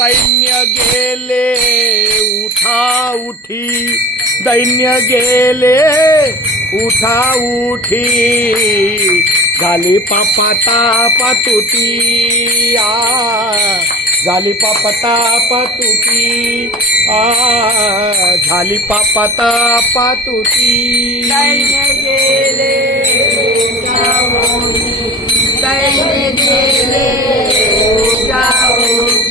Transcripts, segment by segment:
दैन्य गेले उठा उठी, दैन्य गेले उठा उठी, झाली पापाता पातुटी, झाली पापाता पातुटी, झाली पापाता पातुटी. दैन्य गेले उठा उठी, दैन्य गेले उठा उठी,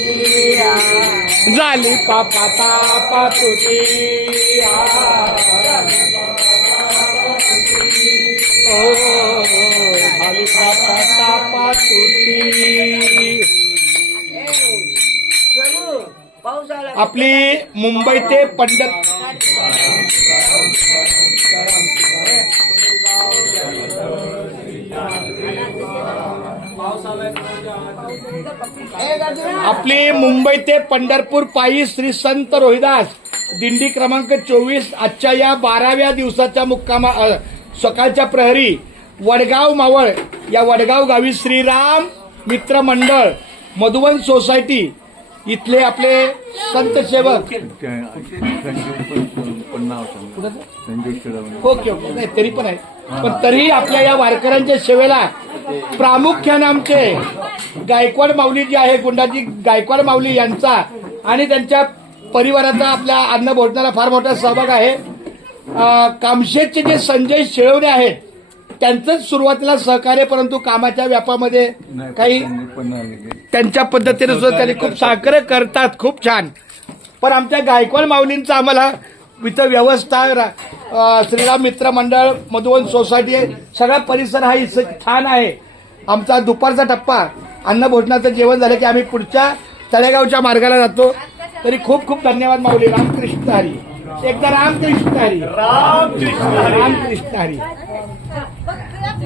झाली पापाता पातुटी, झाली पापाता पातुटी. पाऊस आला. आपली मुंबई ते पंढर आपली मुंबई ते पंढरपूर पायी श्री संत रोहिदास दिंडी क्रमांक 24 आजच्या या 12व्या दिवसाच्या मुक्कामा सकाळच्या प्रहरी वडगाव मावळ या वडगाव गावी श्रीराम मित्र मंडळ मधुवन सोसायटी इथले आपले संत सेवक. ओके ओके नाही तरी पण आहे, पण तरीही आपल्या या वारकऱ्यांच्या सेवेला प्रामुख्याने आमचे गायकवाड माऊली जे आहे गुंडाजी गायकवाड माऊली यांचा आणि त्यांच्या परिवाराचा आपल्या अन्न भोजनाला फार मोठा सहभाग आहे. कामशेतचे जे संजय शेळवणे आहेत त्यांचंच सुरुवातीला सहकार्य, परंतु कामाच्या व्यापामध्ये काही त्यांच्या पद्धतीने सुद्धा त्यांनी खूप सहकार्य करतात, खूप छान. पण आमच्या गायकवाड माऊलींचा आम्हाला इथं व्यवस्था श्रीराम मित्र मंडळ मधुवन सोसायटी सगळा परिसर हा छान आहे. आमचा दुपारचा टप्पा अन्न भोजनाचं जेवण झालं की आम्ही पुढच्या तळेगावच्या मार्गाला जातो. तरी खूप खूप धन्यवाद माऊली. रामकृष्ण हरी. एकदा रामकृष्ण हरी. रामकृष्ण हरी.